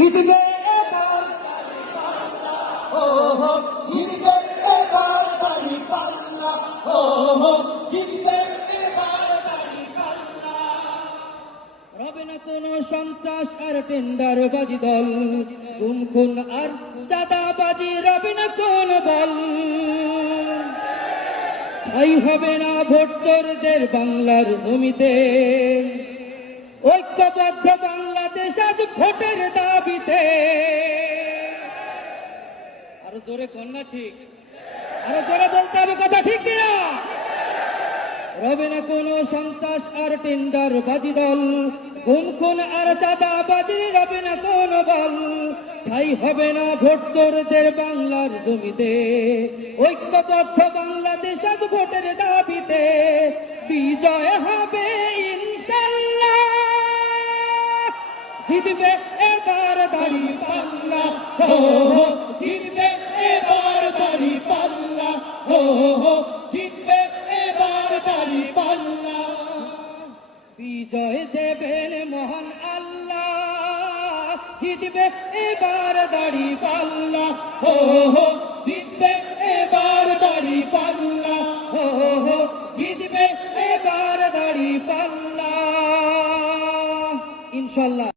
জিতবে এবার, ও হো জিতবে এবার দাঁড়িপাল্লা, ও হো জিতবে এবার দাঁড়িপাল্লা। রবে না কোনো সন্ত্রাস আর টেন্ডারবাজি দল, গুম খুন আর চাঁদাবাজি রবে না কোনো বল। ঠাঁই হবে না ভোট চোরদের বাংলার জমিতে, ঐক্যবদ্ধ বাংলাদেশ আজ ভোটের দাবিতে। আরো জোরে কন্যা ঠিক, আরো জোরে বলতে হবে কথা ঠিক কিনা? রবে না কোনো সন্ত্রাস আর টেন্ডারবাজি দল, গুম খুন আর চাঁদাবাজি রবে না কোনো বল। ঠাঁই হবে না ভোট চোরদের বাংলার জমিতে, ঐক্যবদ্ধ বাংলাদেশ আজ ভোটের দাবিতে। বিজয় হবে ইনশাল্লাহ, জিতবে এবার দাঁড়িপাল্লা, হো হো জিতবে এবার দাঁড়িপাল্লা, হো হো জিতবে এবার দাঁড়িপাল্লা। বিজয় দেবেন মহান আল্লাহ, জিতবে এবার দাঁড়িপাল্লা, হো হো জিতবে এবার দাঁড়িপাল্লা, হো হো জিতবে এবার দাঁড়িপাল্লা ইনশাল্লাহ।